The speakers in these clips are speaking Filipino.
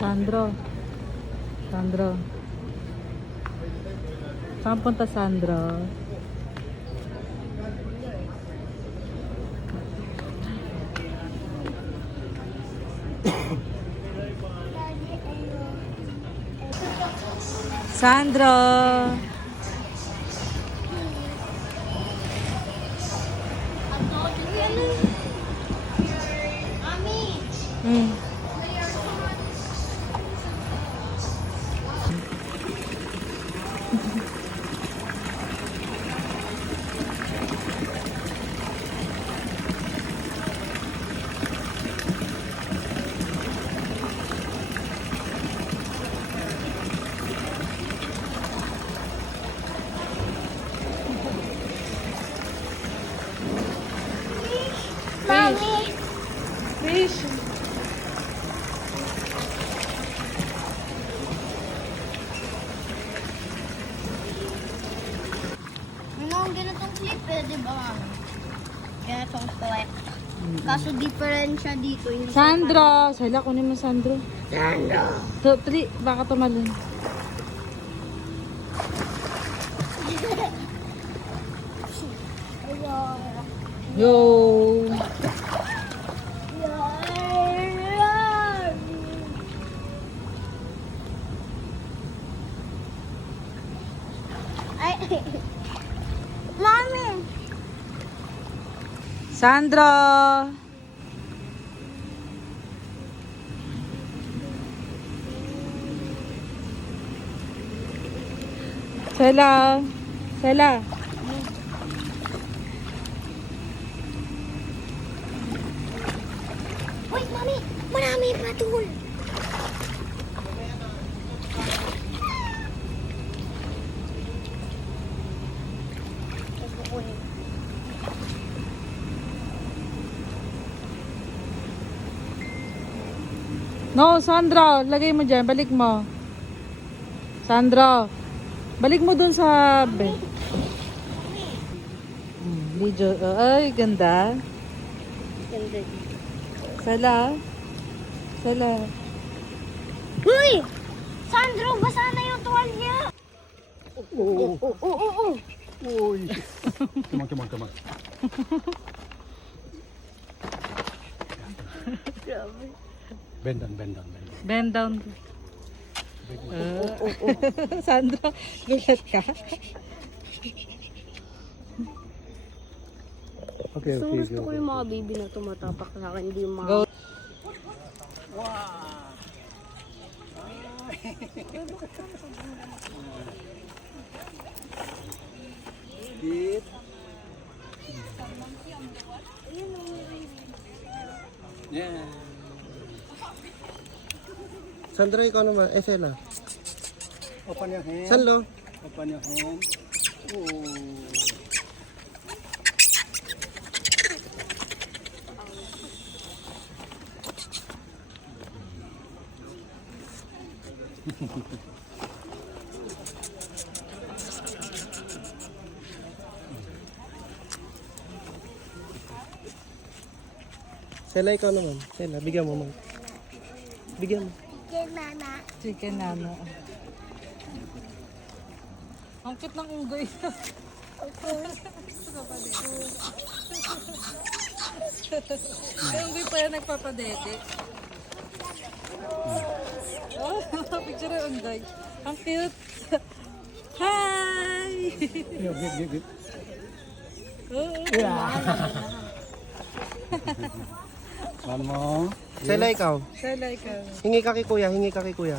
Sandro. Sandro. Saan punta Sandro? Sandro. Hmm. Mommy. Fish. Ano ang ganitong clip eh, di ba mami? Ganitong clip. Kaso different siya dito. Hindi Sandro. Sala, kunin mo Sandro. Sandro. 2, 3. Baka tumalon. Yo. Ay. Mami. Sandro. Sala. Sala. Uy, mami. Marami patul. No, Sandro. Lagay mo dyan. Balik mo. Sandro. Balik mo dun sa bed. Video. Ay, ganda. Ganda. Sala. Sala. Uy! Sandro, basa na yung tuwalya. Oo. Oo. Uy. Come on, come on, come on. Grabe. Bend down, bend down, bend down. Bend down. Sandro, gulat ka? Okay, So, okay, gusto ko yung mga baby na tumatapak sa akin, hindi yung mga... Go. Dip. Yeah. Sandro, ikaw naman. Sela. Open your hand. Sanlo. Open your hand. Oh. Sela, ikaw naman. Sela, bigyan mo man. Bigyan mo. Mama. Chicken nano. Ang cute ng unggoy. Yung unggoy pa yan nagpapadede. Oh, picture yung unggoy. Ang cute. Hi! Yeah, good. One more. Sela, ikaw. Sala ikaw. Hingi ka kay kuya, hingi ka kay kuya.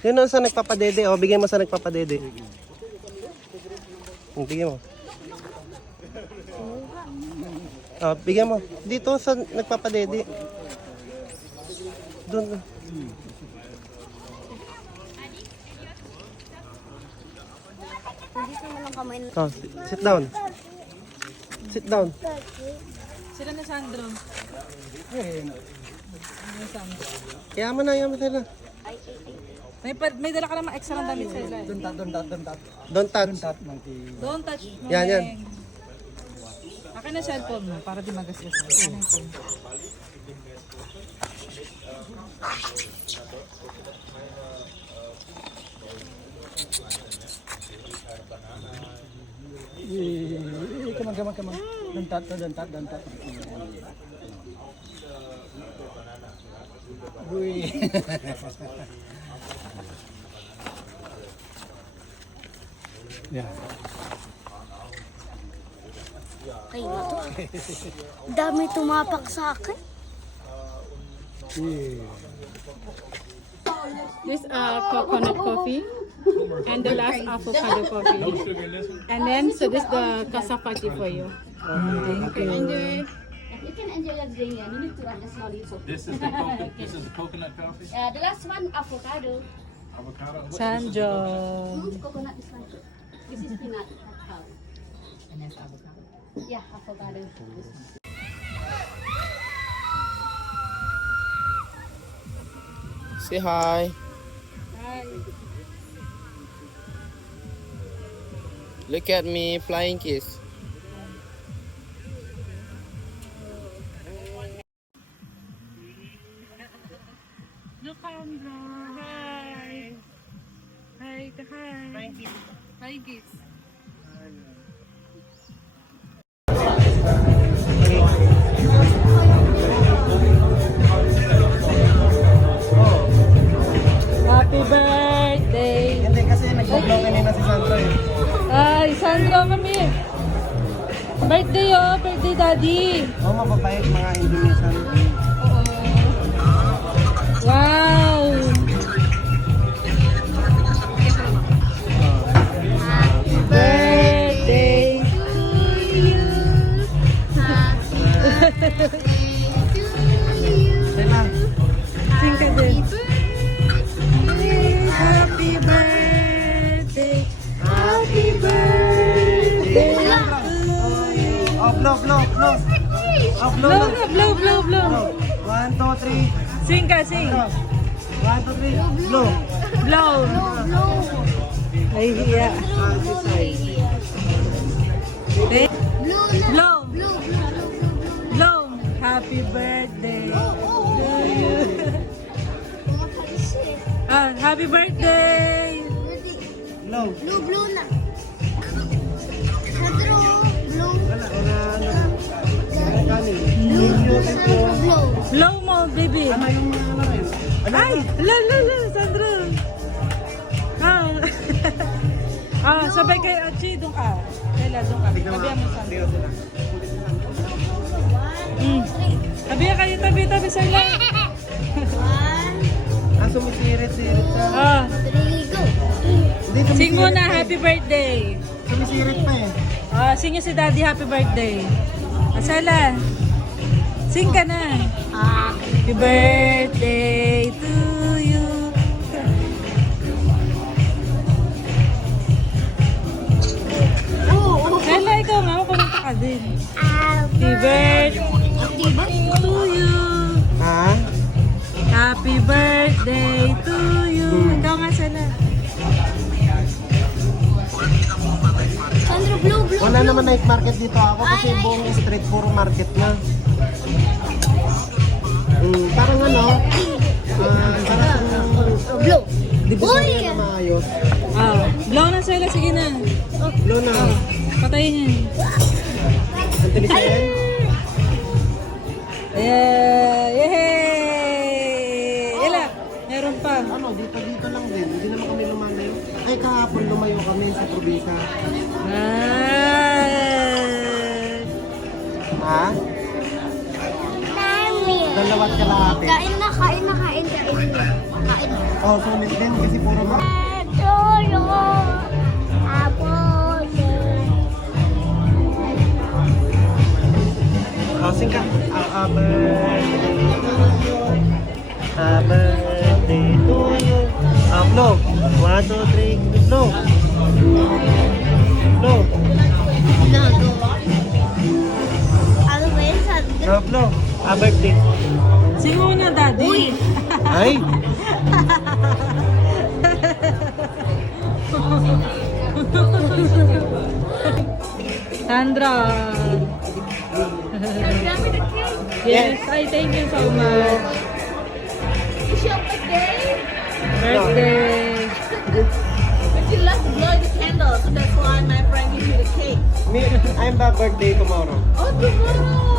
Yun ang sa nagpapadede, oh. Bigyan mo sa nagpapadede. Bigyan mo. Oh, bigyan mo. Dito sa nagpapadede. Doon. Dito mo lang kamay na... Oh, sit down. Sit down. Sila na Sandro. Yaman na, yaman sila. May dala ka naman extra ng damit sa ila. Don't touch. Don't touch. Don't touch, monkey. Don't touch. Yan, yan. Momeng. Akin na cellphone mo para di magasgas. Akin na yung phone. Come on. Dantat. Uy. Yeah. Ay, ito. Dami tumapak sa akin. This coconut coffee and the last avocado coffee. And then so this the kasapati for you. Thank you. You can enjoy that drink. You need to run slowly. So, This is the coconut coffee. the last one avocado. Avocado. Sanjo. Coconut is one. This is peanut. Cacao. And that's avocado. Yeah, avocado. Say hi. Look at me, flying kiss. Look, Andra. Hi. Hi. Hi, kids. Happy birthday! Hindi kasi nag-vlog kanina si Sandra eh. Ay, Sandro kami. Birthday oh, birthday daddy. Oh, mababait mga Indonesian. Wow! Birthday to you. Sila. Sing ka din. Happy birthday. Happy birthday to you. Oh, blow. Oh, Blow na, blow. 1, 2, 3. Sing ka, sing. 1, 2, 3. Blow. Blow. Ay, hiya. Blow. Blow. Happy birthday to you. Happy birthday. Blow. Blue na. Sandro, blue. Wala. Kanin. Blue. Blow mo, baby. Ano yung ano rin? Ay, la, Sandro. Sabay kay Achi, doon ka. Kaya doon ka. Tabihan mo, Sandro. Tabihan kayo, tabi sila. Sumisirit-sirit ka. Three, go. Hindi, Sing mo na, pa eh. happy birthday. Sumisirit pa eh. Sing nyo si Daddy, happy birthday. Asala, sing ka na. Happy birthday to you. Asala, ikaw nga, pumunta ka din. Happy birthday to you. Ha? Happy birthday to you. Ikaw nga, Sala. Sandro, blue. Wala naman night market dito ako kasi buong street puro market na. Parang ano? Parang Blue. di ba na maayos? Blow na, Sala. Sige na. Blow na. Patayin yan. Ang tilis na yan. Yay! Ila, meron pa. Ano, dito lang din. Hindi naman kami lumayo. Ay, kahapon lumayo kami sa probinsya. Ha? Dalawat kalahati. Kain na. Oh, sulit din kasi puro na. Oh, sing ka. Birthday to you. Blow. 1, 2, 3. Blow. Blow. Ano ba yun, Sandro? Blow. Birthday. Sing muna, Daddy. Ay! Sandra. Grab me the cake. Yes, I thank you so much. It's your birthday. Birthday. But you love to blow the candles, so that's why my friend gives you the cake. I'm birthday tomorrow. Oh, tomorrow.